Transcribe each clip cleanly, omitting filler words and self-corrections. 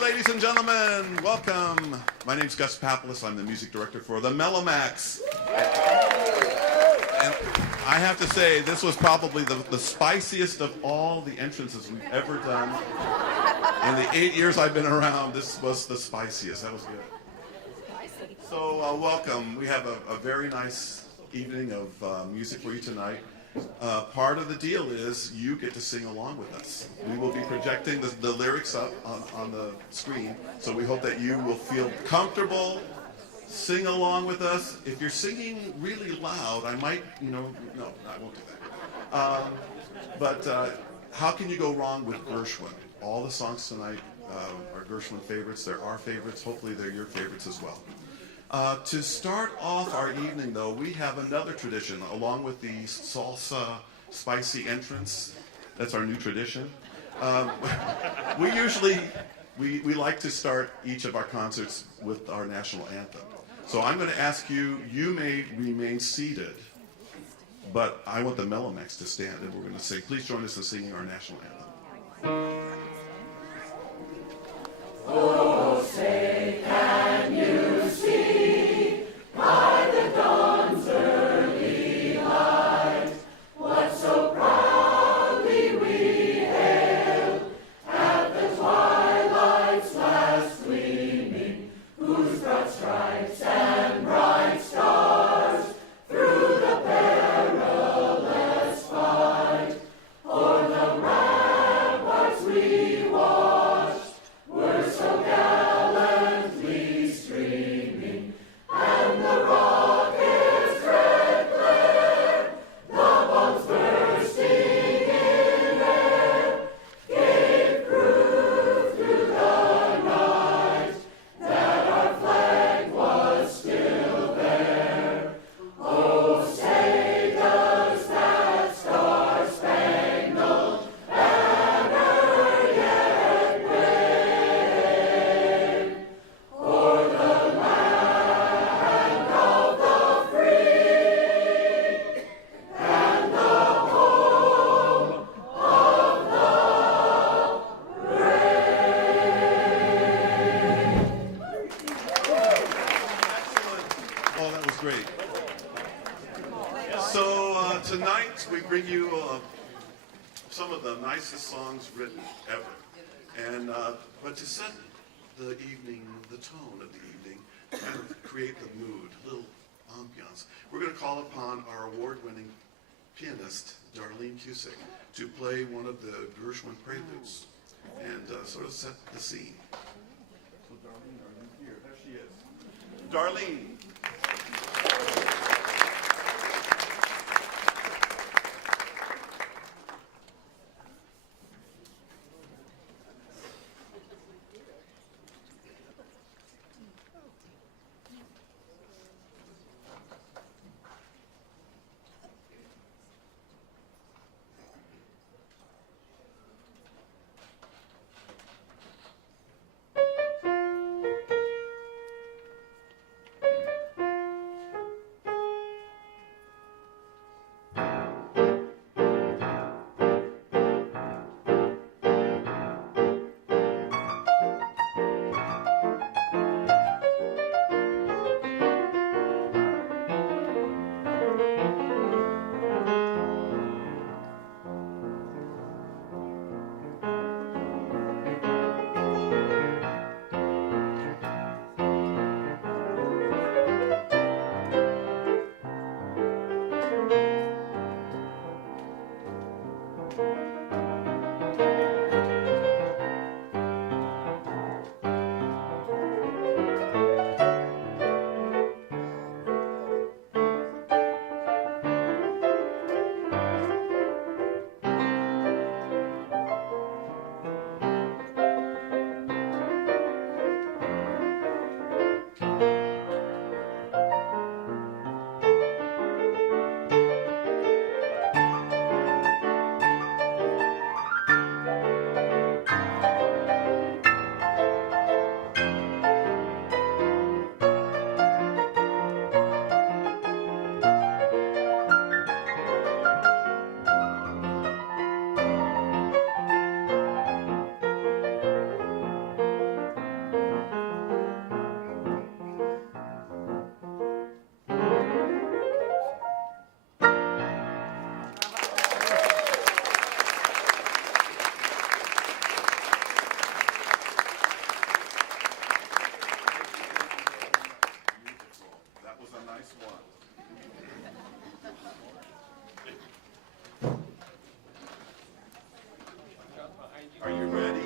Ladies and gentlemen, welcome. My name's Gus Papoulos. I'm the music director for the MELLOMACs. And I have to say, this was probably the spiciest of all the entrances we've ever done. In the 8 years I've been around, this was the spiciest. That was good. So welcome. We have a very nice evening of music for you tonight. Part of the deal is you get to sing along with us. We will be projecting the lyrics up on the screen, so we hope that you will feel comfortable, sing along with us. If you're singing really loud, I might, no, I won't do that. But how can you go wrong with Gershwin? All the songs tonight are Gershwin favorites. They're our favorites. Hopefully they're your favorites as well. To start off our evening, though, we have another tradition, along with the salsa spicy entrance. That's our new tradition. We like to start each of our concerts with our national anthem. So I'm going to ask you, you may remain seated, but I want the MELLOMACs to stand, and we're going to sing. Please join us in singing our national anthem. Oh, say, can you see by the dawn's early light what so proudly we hailed at the twilight's last gleaming, whose broad stripes and bright stars through the perilous fight o'er the ramparts we watched were so gallantly streaming, and the rocket's red glare, the bombs bursting in air, gave proof through the night that our flag was still there. Oh, say does that star-spangled banner yet wave o'er the land of the free and the home of the Excellent. Oh, that was great. So tonight we bring you some of the nicest songs written ever. And but to set the evening, the tone of the evening, kind of create the mood, a little ambiance, we're going to call upon our award-winning pianist, Darlene Cusick, to play one of the Gershwin preludes and sort of set the scene. So Darlene, are you here? There she is. Darlene. was a nice one. Are you ready?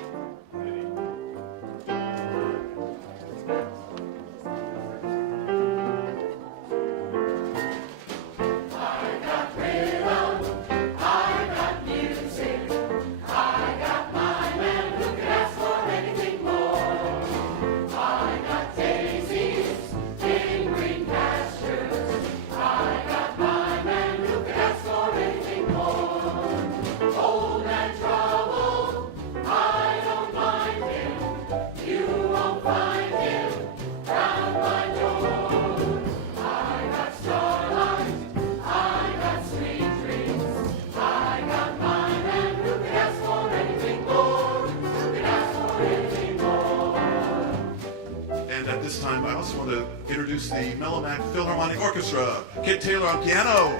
I also want to introduce the MELLOMAC Philharmonic Orchestra. Kid Taylor on piano,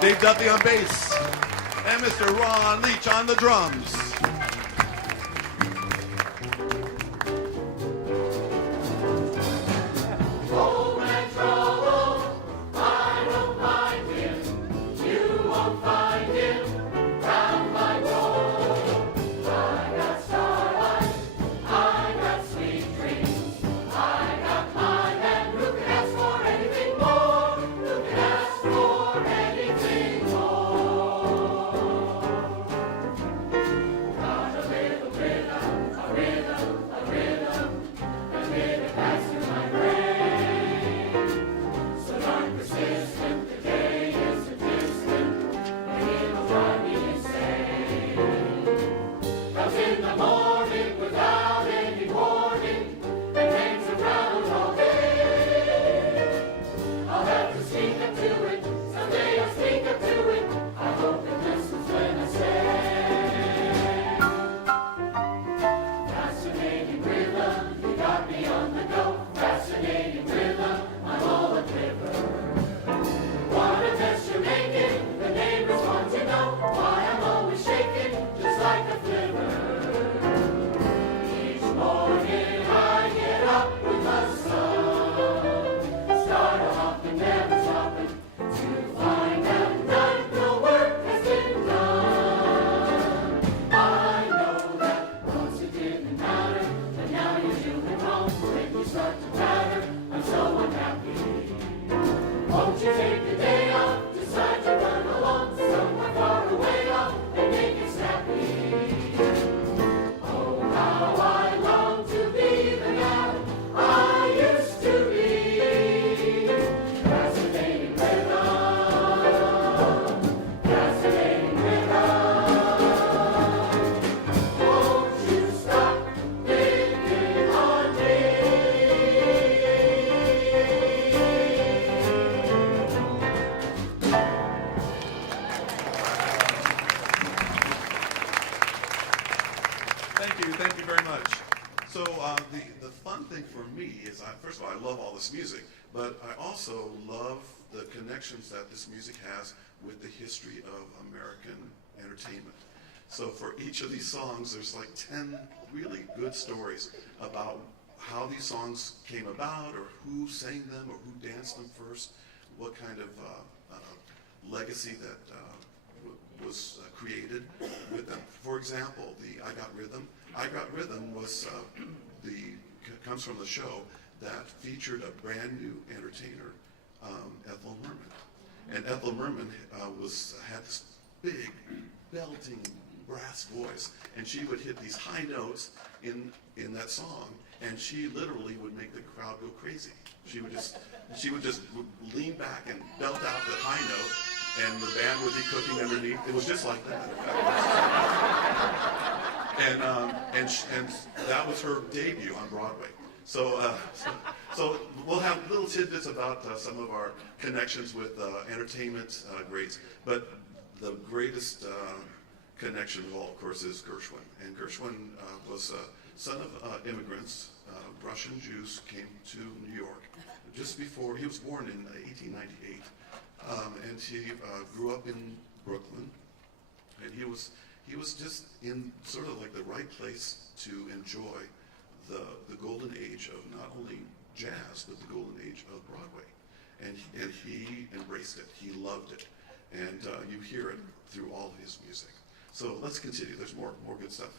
Dave Duffy on bass, and Mr. Ron Leach on the drums. Thank you very much. So the fun thing for me is, first of all, I love all this music, but I also love the connections that this music has with the history of American entertainment. So for each of these songs, there's like 10 really good stories about how these songs came about, or who sang them, or who danced them first, what kind of legacy that was created with them. For example, the I Got Rhythm. I Got Rhythm was comes from the show that featured a brand new entertainer, Ethel Merman. And Ethel Merman had this big, belting brass voice, and she would hit these high notes in that song, and she literally would make the crowd go crazy. She would just lean back and belt out the high note, and the band would be cooking underneath. It was just like that. And that was her debut on Broadway. So we'll have little tidbits about some of our connections with entertainment greats. But the greatest connection of all, of course, is Gershwin. And Gershwin was a son of immigrants. Russian Jews came to New York just before he was born in 1898. And he grew up in Brooklyn. And he was just in sort of like the right place to enjoy the golden age of not only jazz, the golden age of Broadway. And he embraced it. He loved it. And you hear it through all his music. So let's continue. There's more good stuff.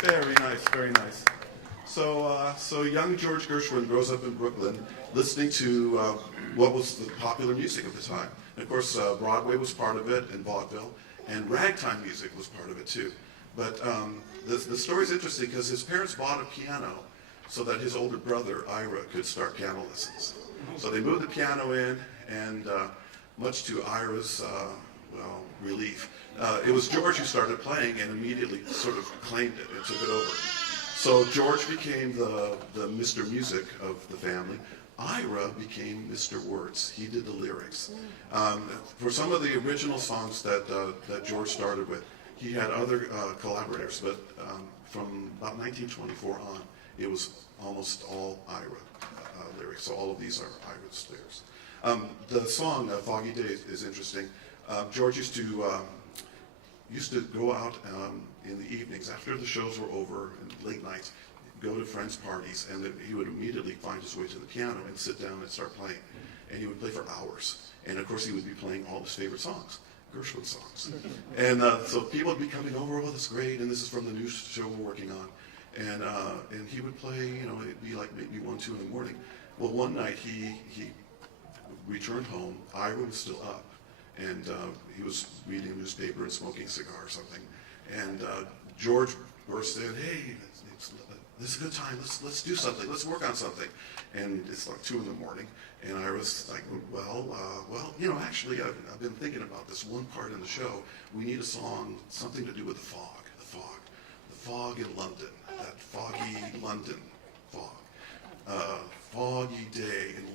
Very nice, very nice. So young George Gershwin grows up in Brooklyn listening to what was the popular music of the time. And of course, Broadway was part of it, and vaudeville, and ragtime music was part of it too. But the story's interesting because his parents bought a piano so that his older brother, Ira, could start piano lessons. So they moved the piano in, and much to Ira's relief, it was George who started playing and immediately sort of claimed it and took it over. So George became the Mr. Music of the family. Ira became Mr. Words. He did the lyrics. For some of the original songs that George started with, he had other collaborators, but from about 1924 on, it was almost all Ira lyrics. So all of these are Ira's lyrics. The song "Foggy Days" is interesting. George used to go out in the evenings after the shows were over and late nights, go to friends' parties, and then he would immediately find his way to the piano and sit down and start playing. And he would play for hours. And of course he would be playing all his favorite songs, Gershwin songs. And so people would be coming over, oh, that's great, and this is from the new show we're working on. And he would play, you know, it'd be like maybe 1, 2 in the morning. Well, one night he returned home, Ira was still up, and he was reading a newspaper and smoking a cigar or something. And George burst in, hey, this is a good time, let's do something, let's work on something. And it's like 2 in the morning, and I was like, well, you know, actually I've been thinking about this one part in the show. We need a song, something to do with the fog in London, that foggy London fog. Foggy day in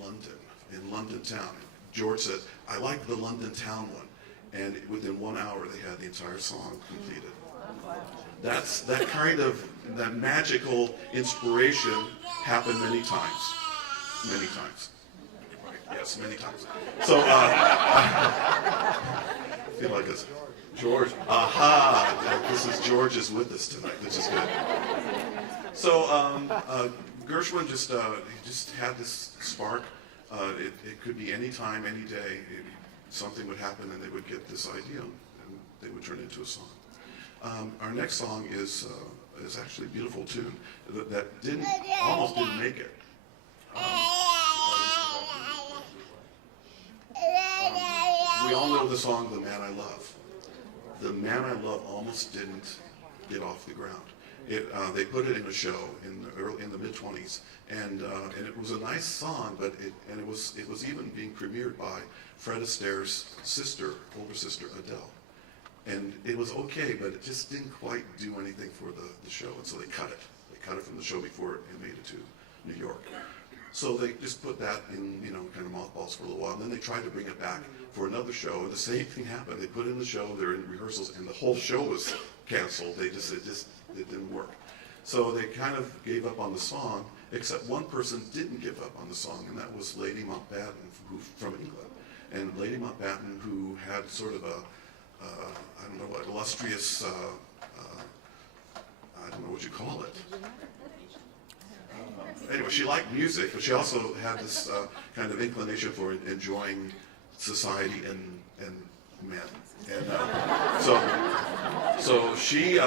London town. George said, I like the London town one. And within 1 hour, they had the entire song completed. That's that kind of, that magical inspiration happened many times. Many times. Right, yes, many times. So, I feel like it's George. Aha! This is George is with us tonight, which is good. So, Gershwin just had this spark. It could be any time, any day. Something would happen, and they would get this idea, and they would turn it into a song. Our next song is actually a beautiful tune that almost didn't make it. We all know the song "The Man I Love." "The Man I Love" almost didn't get off the ground. They put it in a show in the mid-20s, and it was a nice song, but it was even being premiered by Fred Astaire's older sister Adele, and it was okay, but it just didn't quite do anything for the show, and so they cut it. They cut it from the show before it made it to New York. So they just put that in, you know, kind of mothballs for a little while, and then they tried to bring it back for another show, and the same thing happened. They put it in the show, they're in rehearsals, and the whole show was canceled. It didn't work. So they kind of gave up on the song, except one person didn't give up on the song, and that was Lady Mountbatten, from England. And Lady Mountbatten, who had sort of I don't know what, illustrious, I don't know what you call it. Anyway, she liked music, but she also had this kind of inclination for enjoying society and men. And so she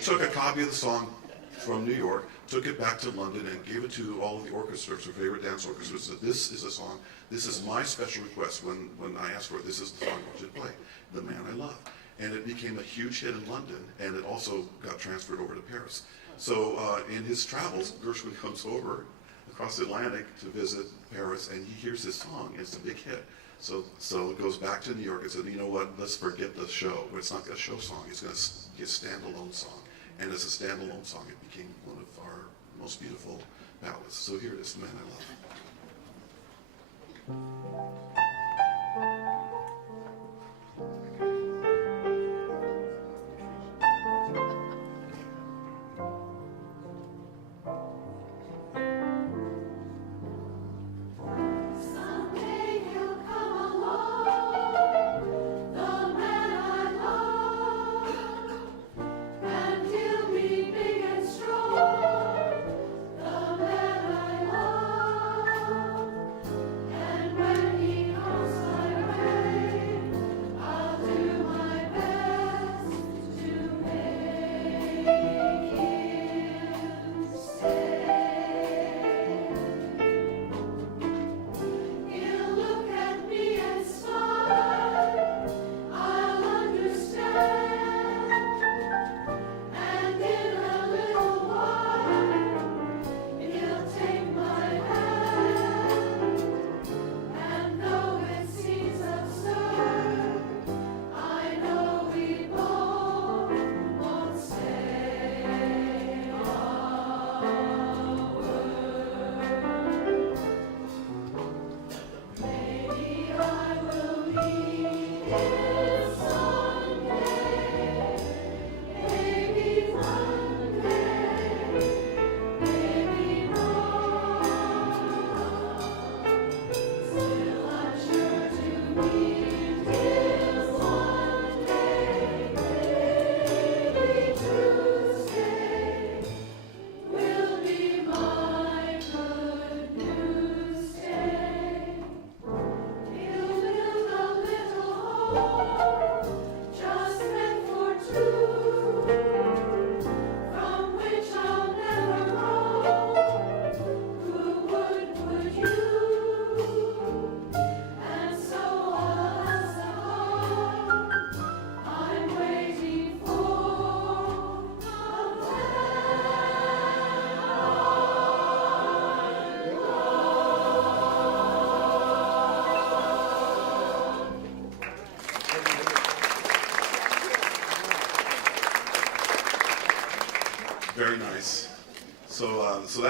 took a copy of the song from New York, took it back to London, and gave it to all of the orchestras, her favorite dance orchestras. Said, "This is a song. This is my special request. When I asked for it, this is the song I want you to play, The Man I Love." And it became a huge hit in London, and it also got transferred over to Paris. So in his travels, Gershwin comes over across the Atlantic to visit Paris, and he hears this song, and it's a big hit. So it goes back to New York and said, you know what, let's forget the show. It's not a show song, it's going to be a standalone song. And as a standalone song, it became one of our most beautiful ballads. So here it is, The Man I Love.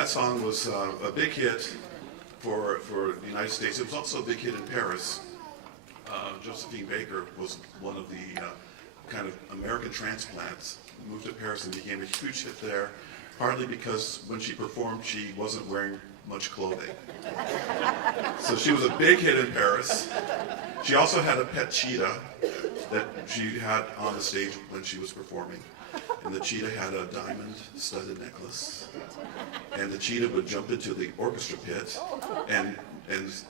that song was a big hit for the United States. It was also a big hit in Paris. Josephine Baker was one of the kind of American transplants, moved to Paris and became a huge hit there, partly because when she performed, she wasn't wearing much clothing. So she was a big hit in Paris. She also had a pet cheetah that she had on the stage when she was performing. And the cheetah had a diamond-studded necklace. And the cheetah would jump into the orchestra pit and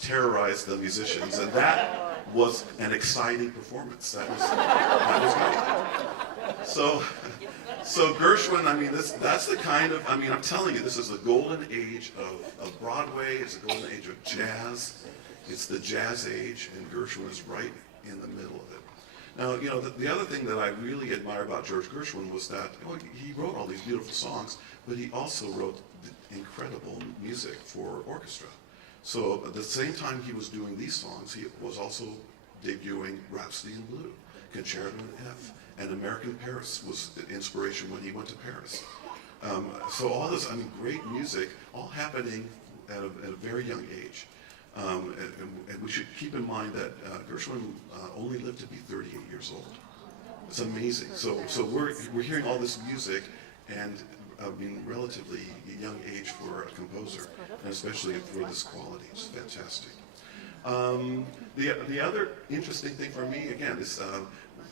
terrorize the musicians. And that was an exciting performance. That was great. So Gershwin, I mean, that's the kind of, I mean, I'm telling you, this is the golden age of Broadway. It's the golden age of jazz. It's the jazz age, and Gershwin is right in the middle of it. Now, you know, the other thing that I really admire about George Gershwin was that he wrote all these beautiful songs, but he also wrote incredible music for orchestra. So at the same time he was doing these songs, he was also debuting Rhapsody in Blue, Concerto in F, and American Paris was the inspiration when he went to Paris. So all this, I mean, great music, all happening at a very young age. And we should keep in mind that Gershwin only lived to be 38 years old. It's amazing. So we're hearing all this music, and I mean, relatively young age for a composer, and especially for this quality. It's fantastic. The other interesting thing for me, again, is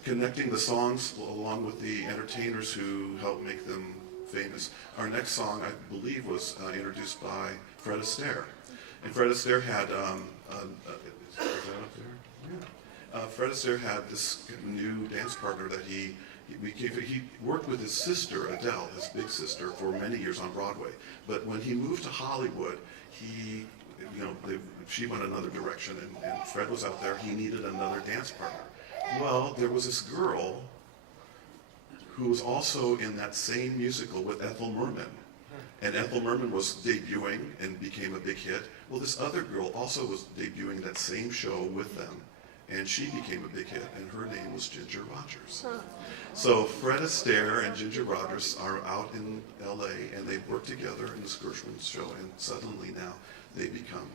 connecting the songs along with the entertainers who helped make them famous. Our next song, I believe, was introduced by Fred Astaire. And Fred Astaire had, is that up there? Yeah. Fred Astaire had this new dance partner that he worked with his sister, Adele, his big sister, for many years on Broadway. But when he moved to Hollywood, she went another direction, and Fred was out there. He needed another dance partner. Well, there was this girl who was also in that same musical with Ethel Merman. And Ethel Merman was debuting and became a big hit. Well, this other girl also was debuting that same show with them, and she became a big hit, and her name was Ginger Rogers. So Fred Astaire and Ginger Rogers are out in LA, and they work together in this Gershwin show, and suddenly now they become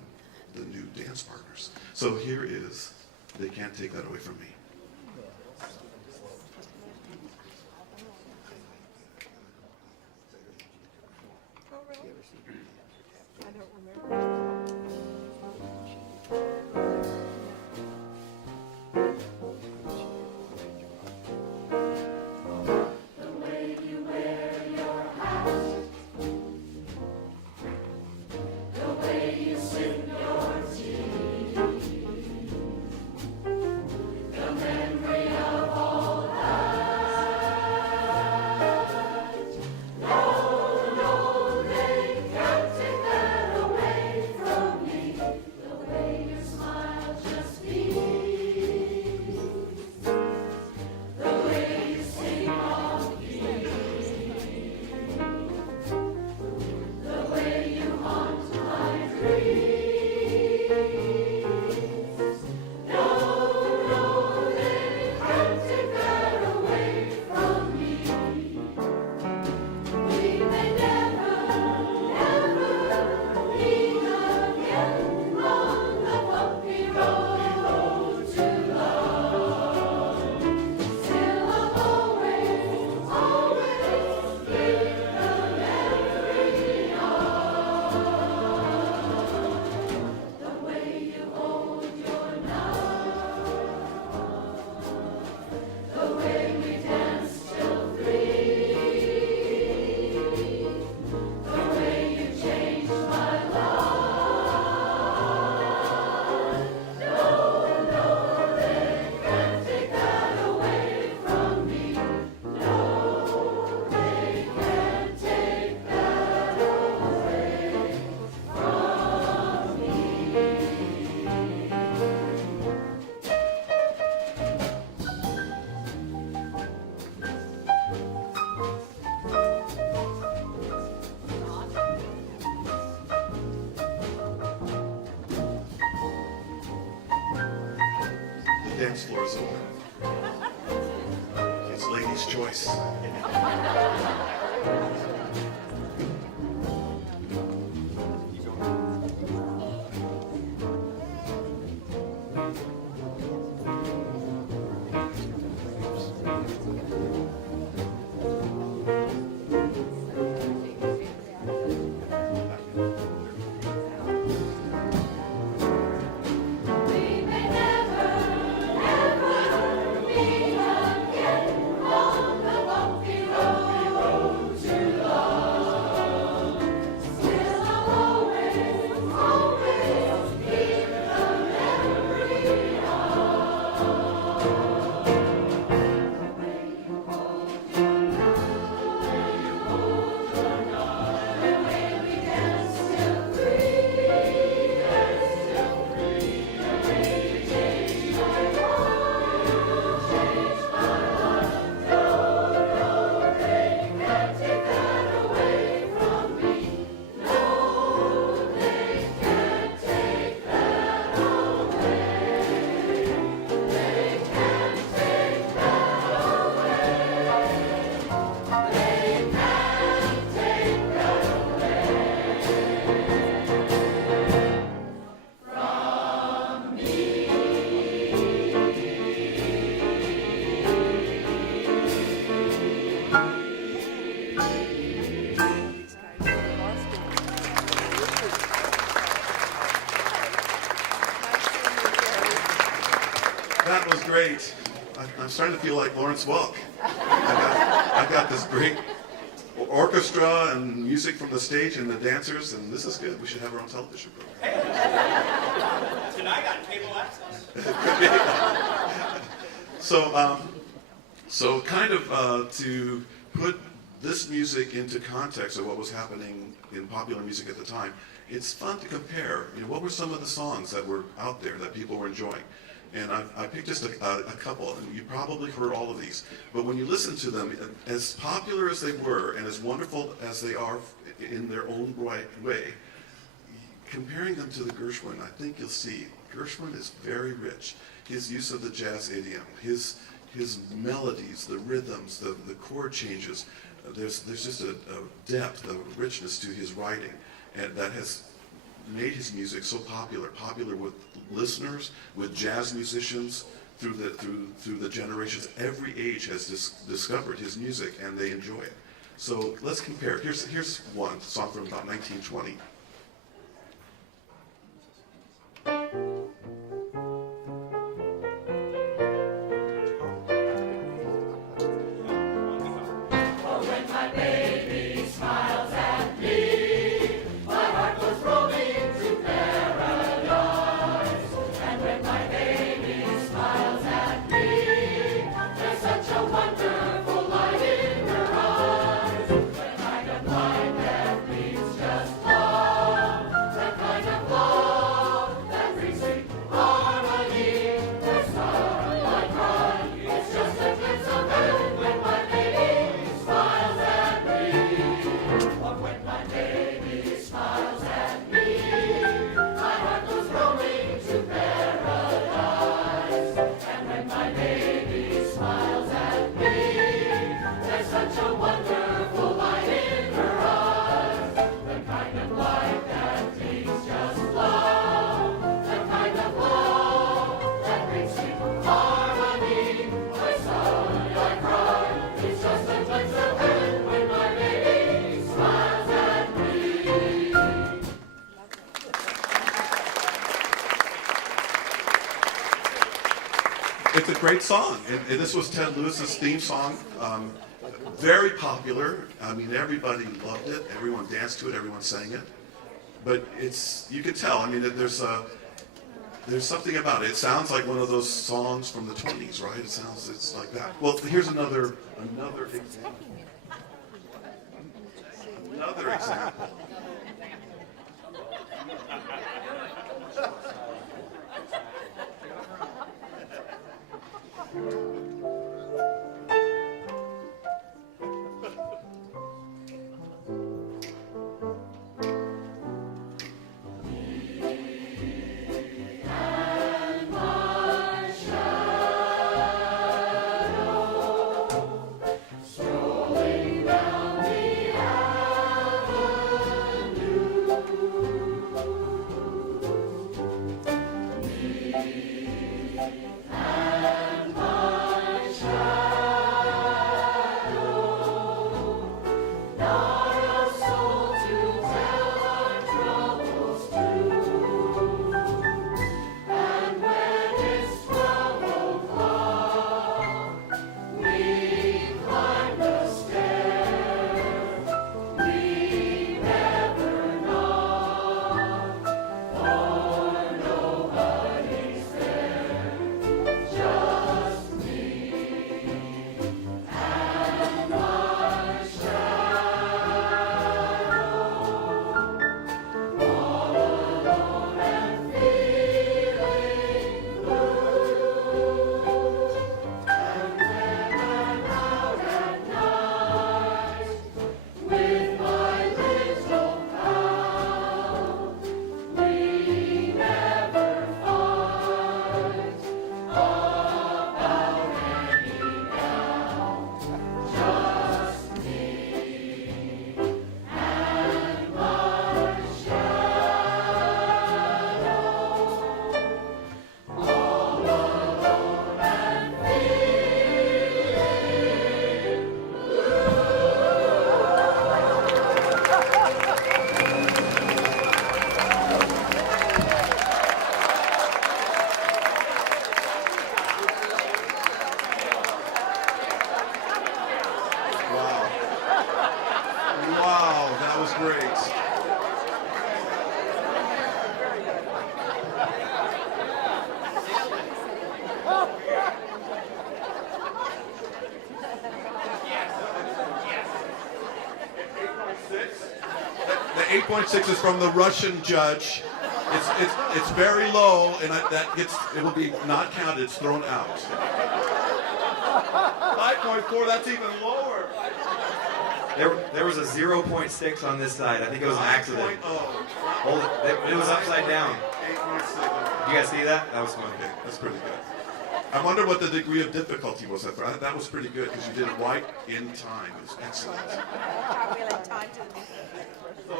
the new dance partners. So here is They Can't Take That Away From Me. I don't remember. Dance floor is open. It's ladies' choice. That was great. I'm starting to feel like Lawrence Welk. I got this great orchestra and music from the stage and the dancers, and this is good. We should have our own television program. Tonight on cable access. So kind of to put this music into context of what was happening in popular music at the time, it's fun to compare. You know, what were some of the songs that were out there that people were enjoying? And I picked just a couple, and you probably heard all of these. But when you listen to them, as popular as they were and as wonderful as they are in their own right way, comparing them to the Gershwin, I think you'll see Gershwin is very rich. His use of the jazz idiom, his melodies, the rhythms, the chord changes, there's just a depth, a richness to his writing, and that has made his music so popular with listeners, with jazz musicians, through the generations. Every age has discovered his music, and they enjoy it. So let's compare. Here's one song from about 1920. It's a great song, and this was Ted Lewis's theme song. Very popular. I mean, everybody loved it. Everyone danced to it. Everyone sang it. But you can tell. I mean, there's something about it. It sounds like one of those songs from the 20s, right? It's like that. Well, here's another example. Another example. 8.6 is from the Russian judge. It's very low, and it will be not counted. It's thrown out. 5.4. That's even lower. There was a 0.6 on this side. I think it was an accident. 5.0. Hold it. It was upside down. 8.6. You guys see that? That was funny. Okay, that's pretty good. I wonder what the degree of difficulty was. That was pretty good because you did it right in time. It was excellent. So,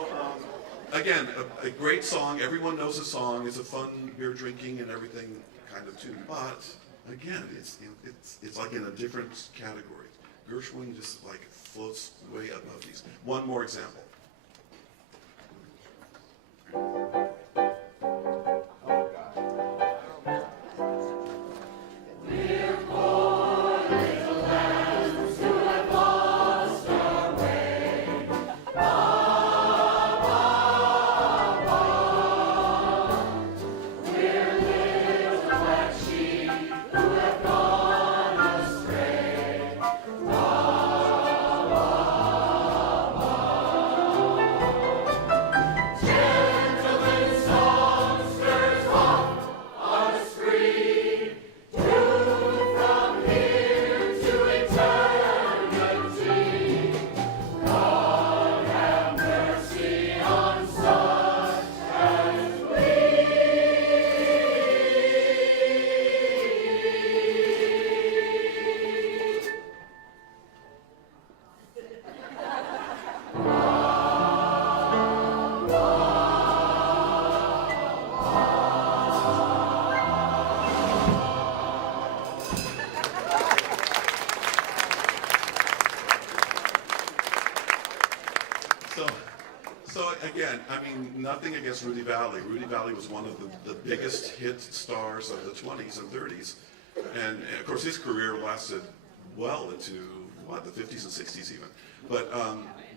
again, a great song. Everyone knows the song. It's a fun beer drinking and everything kind of tune. But again, it's like in a different category. Gershwin just like floats way above these. One more example. So again, I mean, nothing against Rudy Vallée. Rudy Vallée was one of the biggest hit stars of the 20s and 30s. And of course, his career lasted well into, the 50s and 60s even.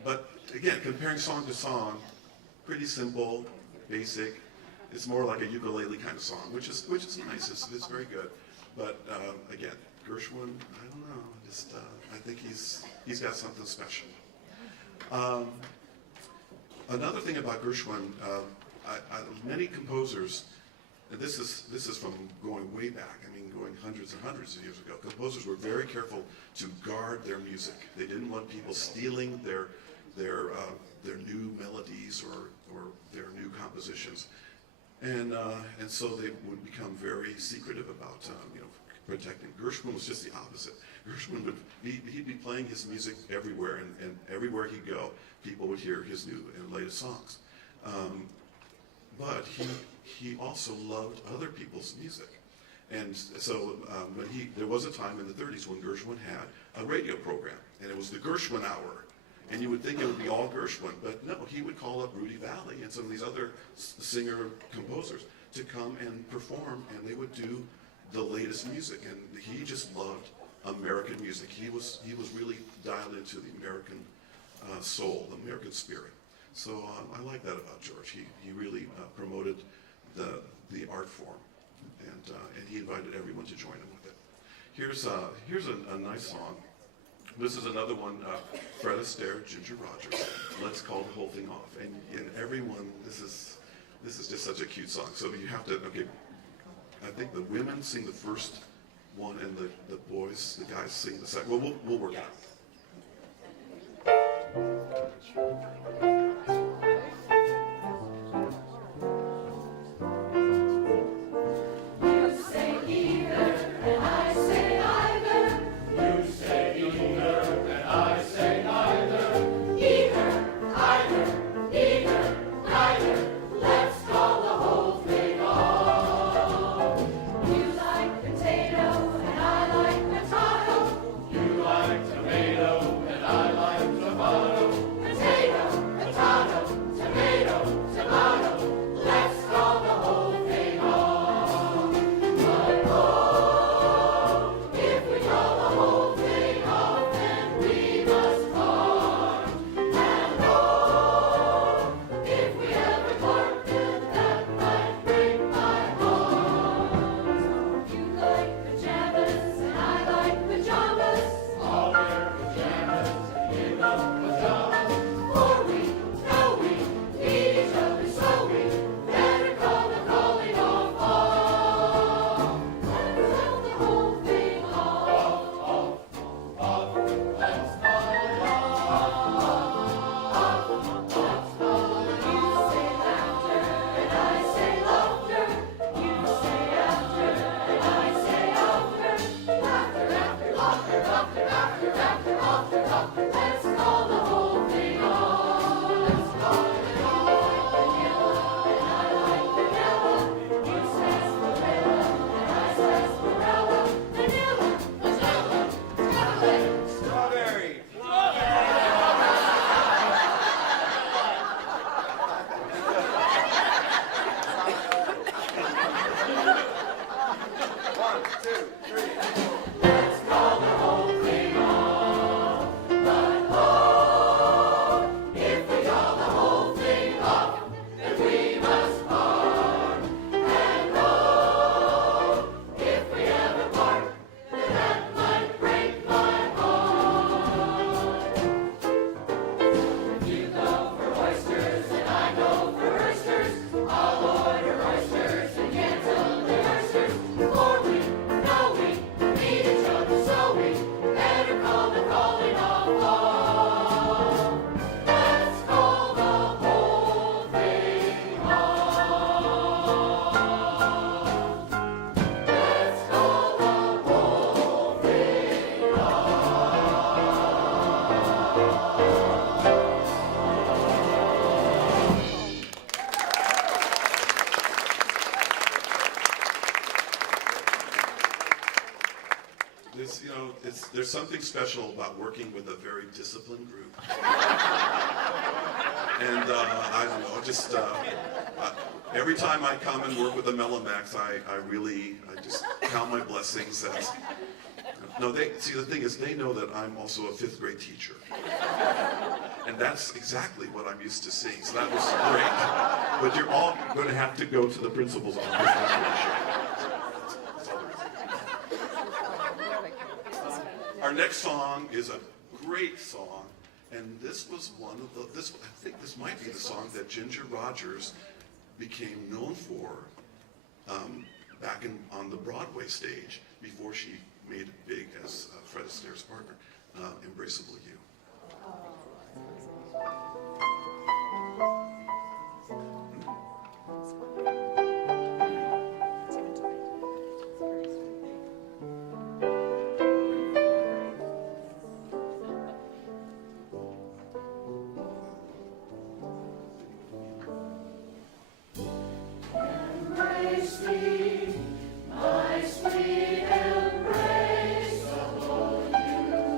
But again, comparing song to song, pretty simple, basic. It's more like a ukulele kind of song, which is nice. It's very good. But again, Gershwin, I don't know. I think he's got something special. Another thing about Gershwin, many composers, and this is from going way back. I mean, going hundreds and hundreds of years ago. Composers were very careful to guard their music. They didn't want people stealing their new melodies or their new compositions, and so they would become very secretive about protecting. Gershwin was just the opposite. Gershwin he'd be playing his music everywhere, and everywhere he'd go, people would hear his new and latest songs. But he also loved other people's music. And so there was a time in the 30s when Gershwin had a radio program, and it was the Gershwin Hour. And you would think it would be all Gershwin, but no, he would call up Rudy Vallée and some of these other singer-composers to come and perform, and they would do the latest music. And he just loved American music. He was really dialed into the American soul, the American spirit. So I like that about George. He really promoted the art form, and he invited everyone to join him with it. Here's a nice song. This is another one, Fred Astaire, Ginger Rogers. Let's call the whole thing off. And everyone, this is just such a cute song. So you have to, okay, I think the women sing the first one and the boys, the guys sing the second. Well, we'll work it out. Tomato, and I like tomato. Potato, Strawberry. One, two, three. This, there's something special about working with a very disciplined group. And I don't know, just every time I come and work with the MELLOMACs, I just count my blessings. No, the thing is, they know that I'm also a 5th grade teacher. And that's exactly what I'm used to seeing, so that was great. But you're all going to have to go to the principal's office after the show. That's all there is. Our next song is a great song, and this was one of I think this might be the song that Ginger Rogers became known for back on the Broadway stage before she made it big as Fred Astaire's partner, Embraceable You. Embrace me, my sweet embraceable you.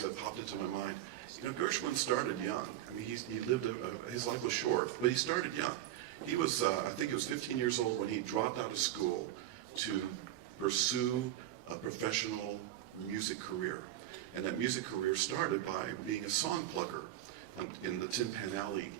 things that popped into my mind. You know, Gershwin started young. I mean, he lived, his life was short, but he started young. He was, I think he was 15 years old when he dropped out of school to pursue a professional music career. And that music career started by being a song plugger in the Tin Pan Alley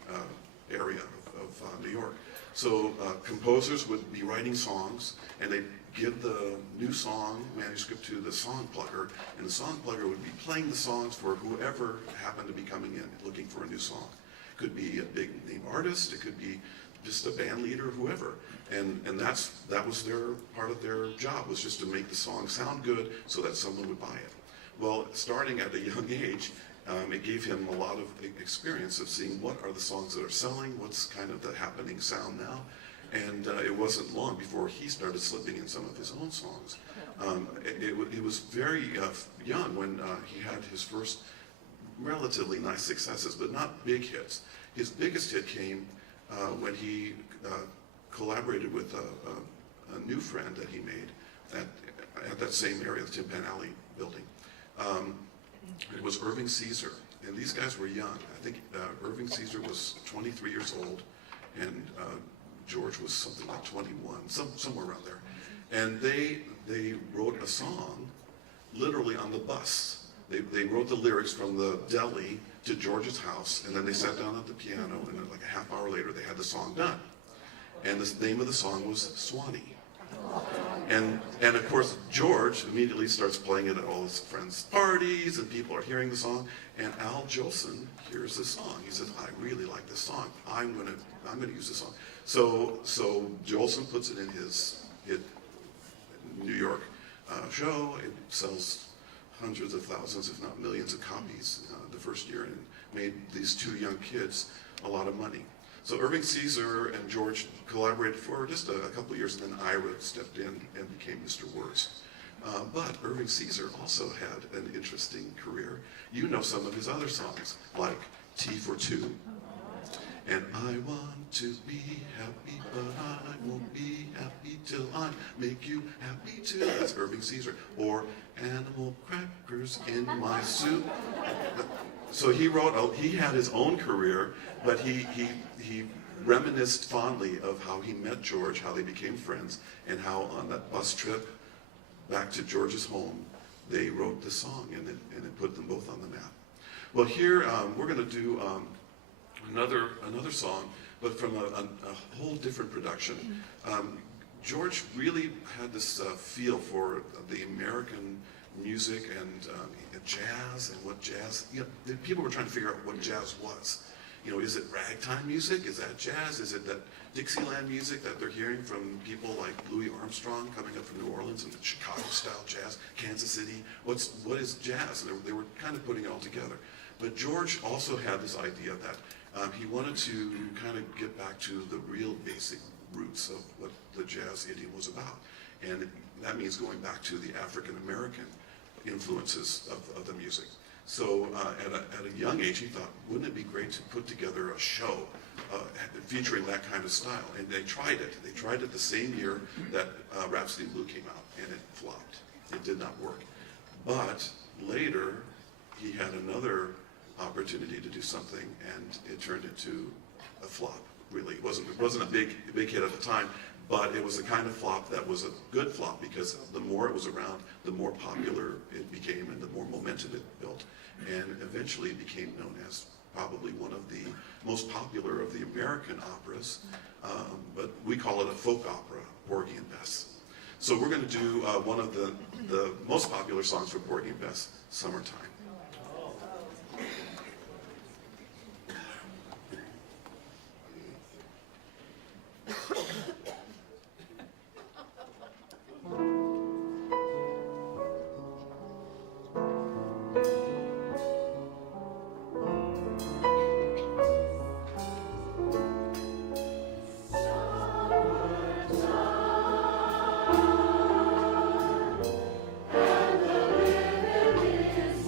area of New York. So composers would be writing songs, and they'd give the new song manuscript to the song plugger, and the song plugger would be playing the songs for whoever happened to be coming in looking for a new song. It could be a big name artist, it could be just a band leader, whoever. And that was their part of their job, was just to make the song sound good so that someone would buy it. Well, starting at a young age, it gave him a lot of experience of seeing what are the songs that are selling, what's kind of the happening sound now. And it wasn't long before he started slipping in some of his own songs. He was very young when he had his first relatively nice successes, but not big hits. His biggest hit came when he collaborated with a new friend that he made at that same area, the Tin Pan Alley building. It was Irving Caesar, and these guys were young. I think Irving Caesar was 23 years old, and George was something like 21, somewhere around there. And they wrote a song literally on the bus. They wrote the lyrics from the deli to George's house, and then they sat down at the piano, and then like a half hour later they had the song done. And the name of the song was Swanee. And of course, George immediately starts playing it at all his friends' parties, and people are hearing the song. And Al Jolson hears the song. He says, "I really like this song. I'm gonna use this song." So Jolson puts it in his hit New York show. It sells hundreds of thousands, if not millions, of copies the first year, and made these two young kids a lot of money. So Irving Caesar and George collaborated for just a couple of years, and then Ira stepped in and became Mr. Words. But Irving Caesar also had an interesting career. You know some of his other songs, like Tea for Two, and I want to be happy, but I won't be happy till I make you happy too. That's Irving Caesar. Or Animal Crackers in My Soup. So he had his own career, but he reminisced fondly of how he met George, how they became friends, and how on that bus trip back to George's home, they wrote the song, and it put them both on the map. Well, here we're going to do another song, but from a whole different production. George really had this feel for the American music and jazz, and what jazz, people were trying to figure out what jazz was. You know, is it ragtime music? Is that jazz? Is it that Dixieland music that they're hearing from people like Louis Armstrong coming up from New Orleans, and the Chicago-style jazz, Kansas City? What is jazz? And they were kind of putting it all together. But George also had this idea that he wanted to kind of get back to the real basic roots of what the jazz idiom was about. And that means going back to the African-American influences of the music. So at a young age, he thought, wouldn't it be great to put together a show featuring that kind of style? And they tried it. They tried it the same year that Rhapsody in Blue came out, and it flopped. It did not work. But later, he had another opportunity to do something, and it turned into a flop. Really, it wasn't a big hit at the time, but it was the kind of flop that was a good flop, because the more it was around, the more popular it became, and the more momentum it built, and eventually it became known as probably one of the most popular of the American operas, but we call it a folk opera, Porgy and Bess. So we're going to do one of the most popular songs from Porgy and Bess, Summertime. And the living is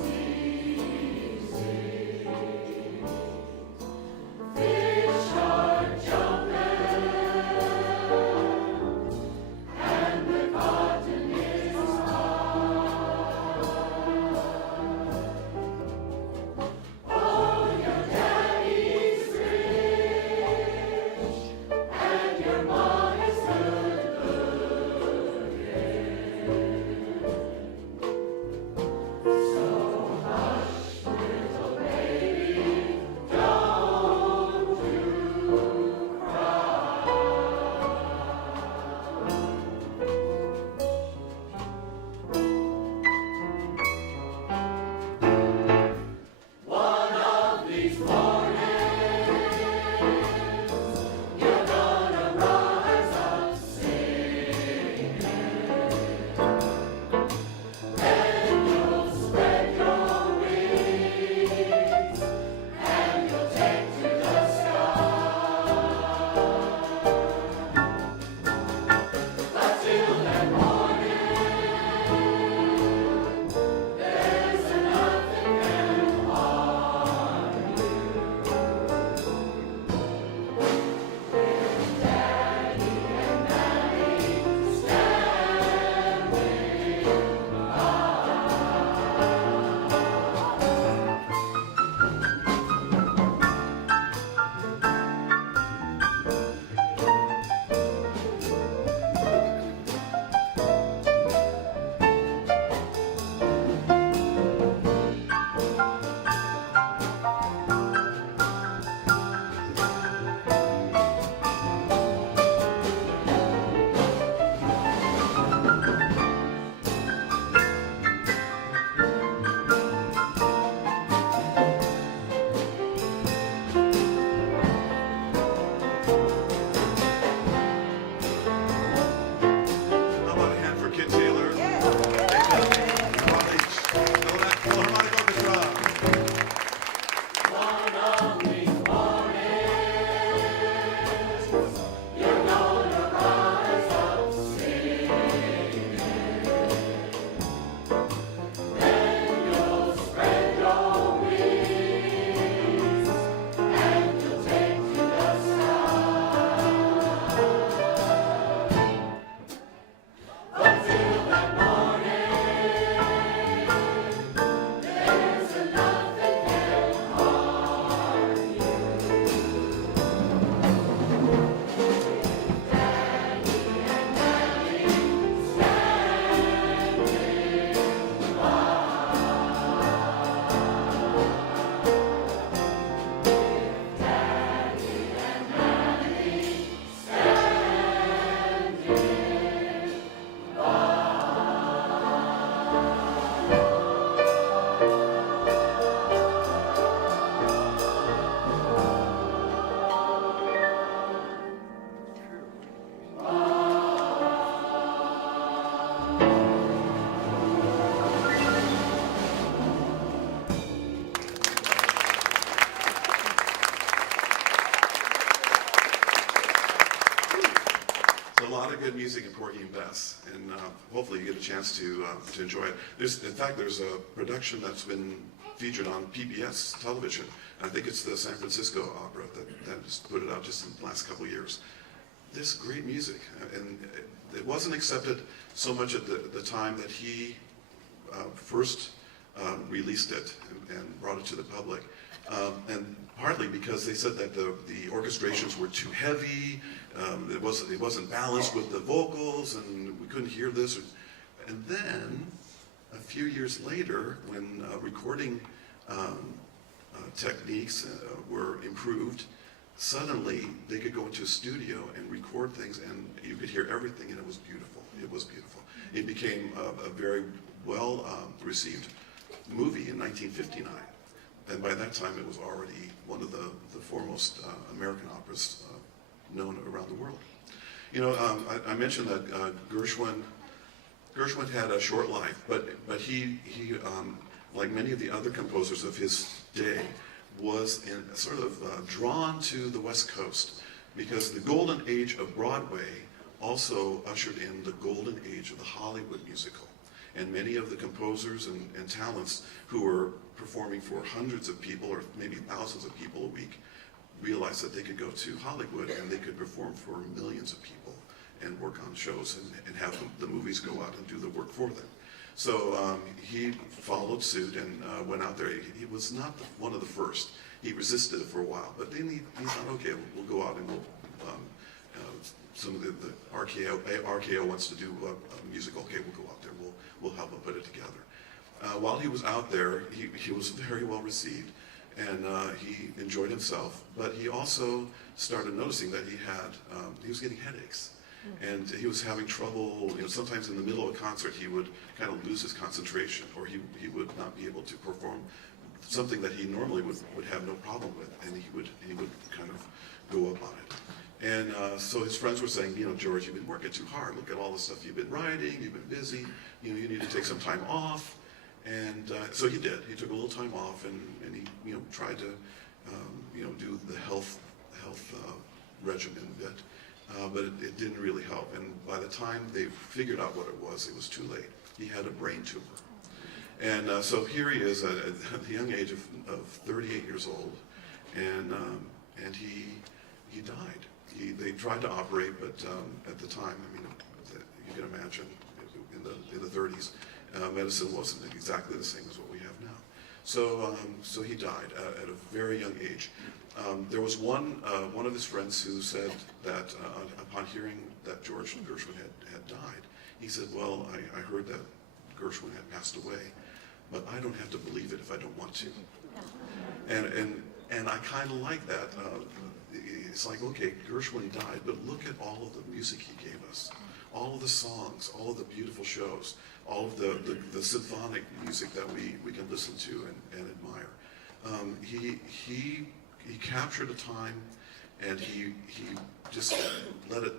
lot of good music in Porgy and Bess, and hopefully you get a chance to enjoy it. In fact, there's a production that's been featured on PBS television. I think it's the San Francisco Opera that just put it out just in the last couple of years. This great music, and it wasn't accepted so much at the time that he first released it and brought it to the public. And partly because they said that the orchestrations were too heavy, it wasn't balanced with the vocals, and we couldn't hear this. And then, a few years later, when recording techniques were improved, suddenly they could go into a studio and record things, and you could hear everything, and it was beautiful. It was beautiful. It became a very well received movie in 1959. And by that time, it was already one of the foremost American operas known around the world. You know, I mentioned that Gershwin had a short life, but he like many of the other composers of his day, was sort of drawn to the West Coast, because the golden age of Broadway also ushered in the golden age of the Hollywood musical. And many of the composers and talents who were performing for hundreds of people or maybe thousands of people a week realized that they could go to Hollywood and they could perform for millions of people and work on shows and have the movies go out and do the work for them. So he followed suit and went out there. He was not one of the first. He resisted it for a while, but then he thought, okay, we'll go out and we'll some of the RKO wants to do a musical. Okay, we'll go out there. We'll help him put it together. While he was out there, he was very well received, and he enjoyed himself. But he also started noticing that he was getting headaches, and he was having trouble. You know, sometimes in the middle of a concert, he would kind of lose his concentration, or he would not be able to perform something that he normally would have no problem with, and he would kind of go up on it. And so his friends were saying, you know, George, you've been working too hard. Look at all the stuff you've been writing. You've been busy. You know, you need to take some time off. And so he did. He took a little time off, and he, you know, tried to, you know, do the health regimen a bit. But it didn't really help. And by the time they figured out what it was too late. He had a brain tumor. And so here he is at the young age of 38 years old, and he died. They tried to operate, but at the time, I mean, you can imagine, in the 30s, medicine wasn't exactly the same as what we have now. So he died at a very young age. There was one of his friends who said that upon hearing that George Gershwin had died, he said, "Well, I heard that Gershwin had passed away, but I don't have to believe it if I don't want to." And I kind of like that. It's like, okay, Gershwin died, but look at all of the music he gave us, all of the songs, all of the beautiful shows, all of the symphonic music that we can listen to and admire. He captured a time, and he just let it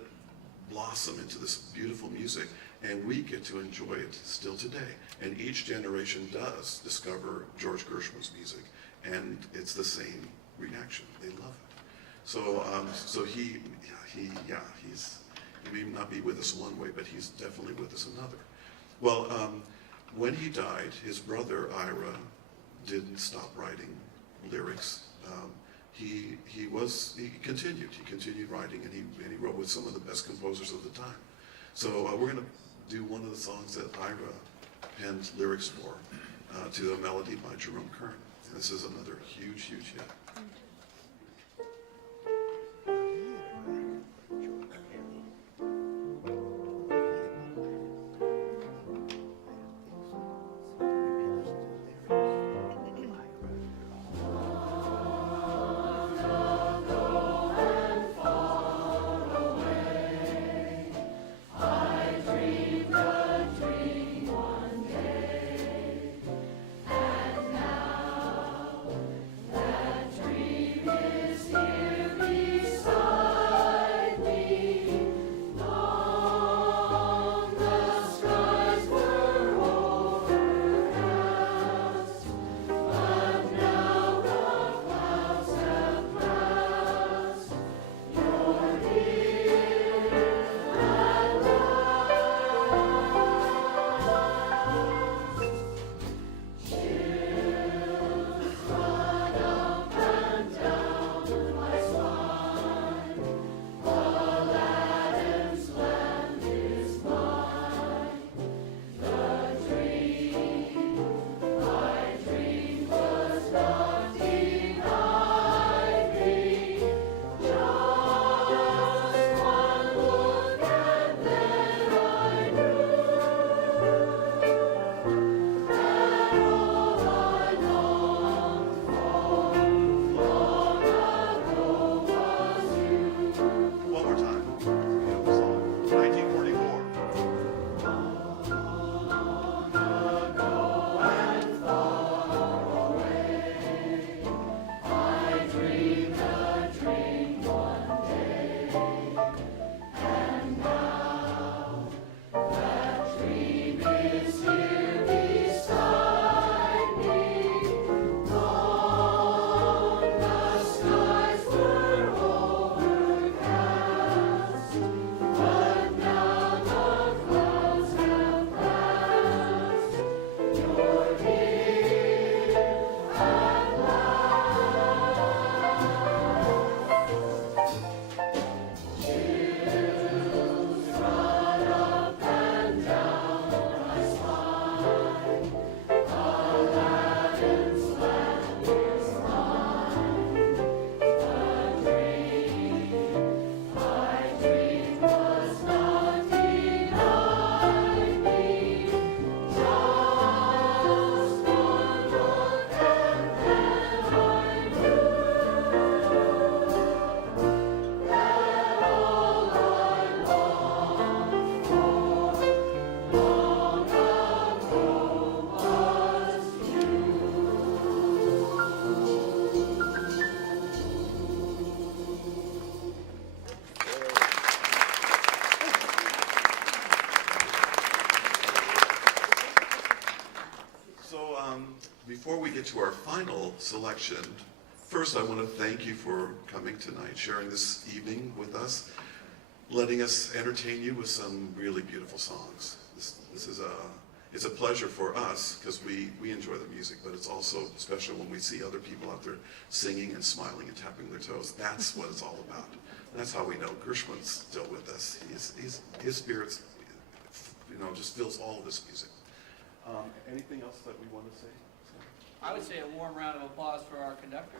blossom into this beautiful music, and we get to enjoy it still today. And each generation does discover George Gershwin's music, and it's the same reaction. They love it. So he may not be with us one way, but he's definitely with us another. Well, when he died, his brother Ira didn't stop writing lyrics. He continued writing, and he wrote with some of the best composers of the time. So we're going to do one of the songs that Ira penned lyrics for, to a melody by Jerome Kern. And this is another huge hit. Dream before we get to our final selection, first I want to thank you for coming tonight, sharing this evening with us, letting us entertain you with some really beautiful songs. This is it's a pleasure for us because we enjoy the music, but it's also special when we see other people out there singing and smiling and tapping their toes. That's what it's all about. That's how we know Gershwin's still with us. His spirit, just fills all of this music. Anything else that we want to say? I would say a warm round of applause for our conductor.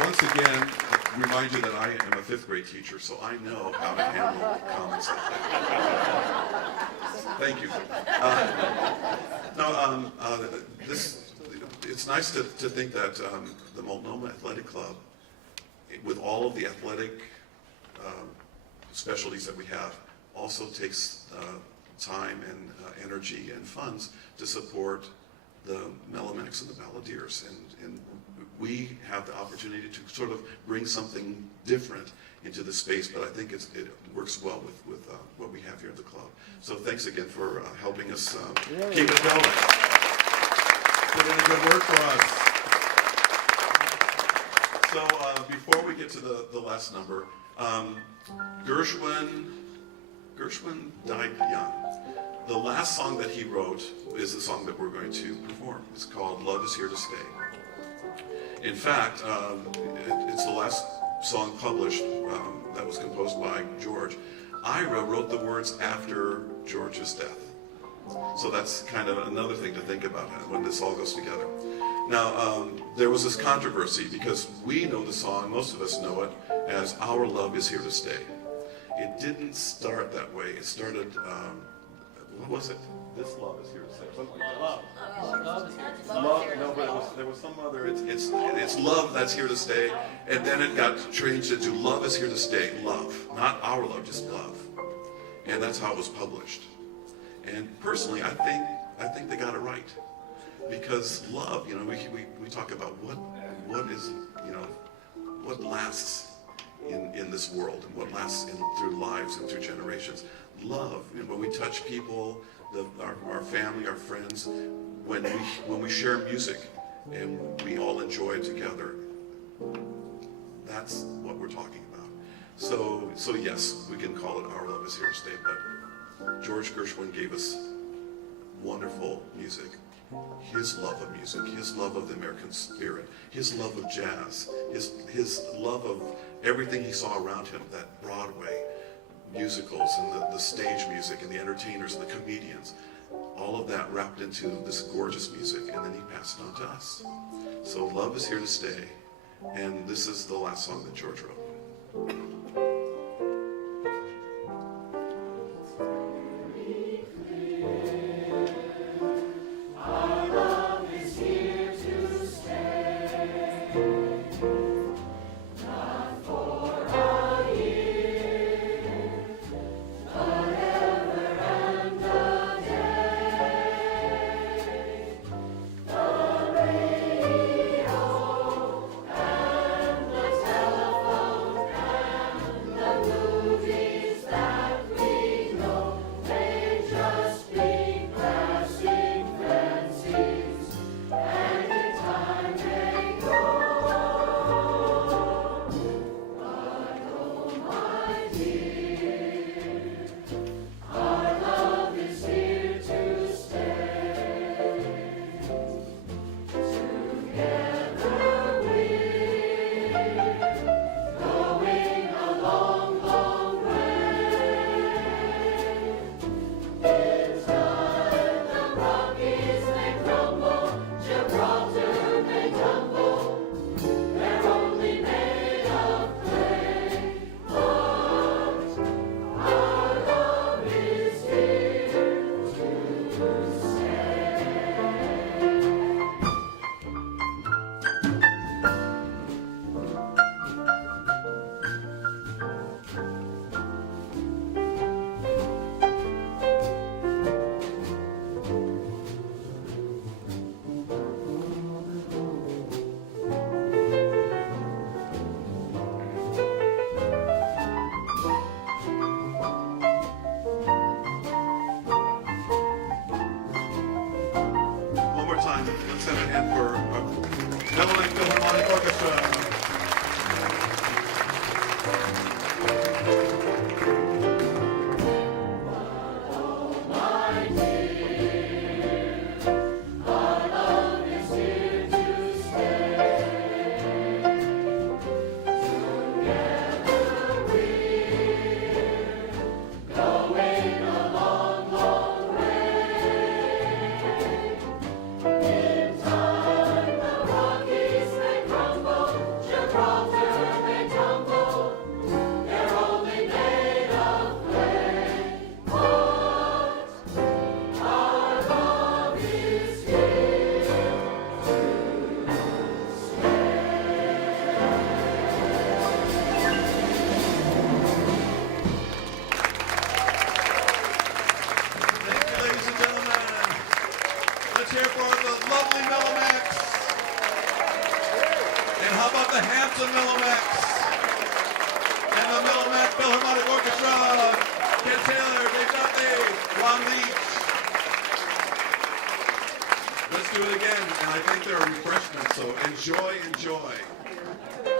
Once again, remind you that I am a 5th grade teacher, so I know how to handle comments like that. Thank you. It's nice to think that the Multnomah Athletic Club, with all of the athletic specialties that we have, also takes time and energy and funds to support the MELLOMACs and the Balladeers, and we have the opportunity to sort of bring something different into the space, but I think it works well with what we have here at the club. So thanks again for helping us keep it going. Put in a good word for us. So before we get to the last number, Gershwin died young. The last song that he wrote is the song that we're going to perform. It's called Love Is Here to Stay. In fact, it's the last song published that was composed by George. Ira wrote the words after George's death. So that's kind of another thing to think about when this all goes together. Now, there was this controversy because we know the song, most of us know it, as Our Love Is Here to Stay. It didn't start that way. It started, what was it? This love is here to stay. Something like that. Love. No, but there was some other. It's love that's here to stay, and then it got changed into love is here to stay. Love, not our love, just love, and that's how it was published. And personally, I think they got it right, because love. We talk about what is what lasts in this world and what lasts through lives and through generations. Love. When we touch people. Our family, our friends, when we share music and we all enjoy it together, that's what we're talking about. So yes, we can call it Our Love Is Here to Stay, but George Gershwin gave us wonderful music. His love of music, his love of the American spirit, his love of jazz, his love of everything he saw around him, that Broadway, musicals and the stage music and the entertainers and the comedians, all of that wrapped into this gorgeous music, and then he passed it on to us. So love is here to stay, and this is the last song that George wrote. the handsome MELLOMACs and the MELLOMAC Philharmonic Orchestra. Ken Taylor, Dave Dudley, Ron Leach. Let's do it again, and I think there are refreshments, so enjoy, enjoy.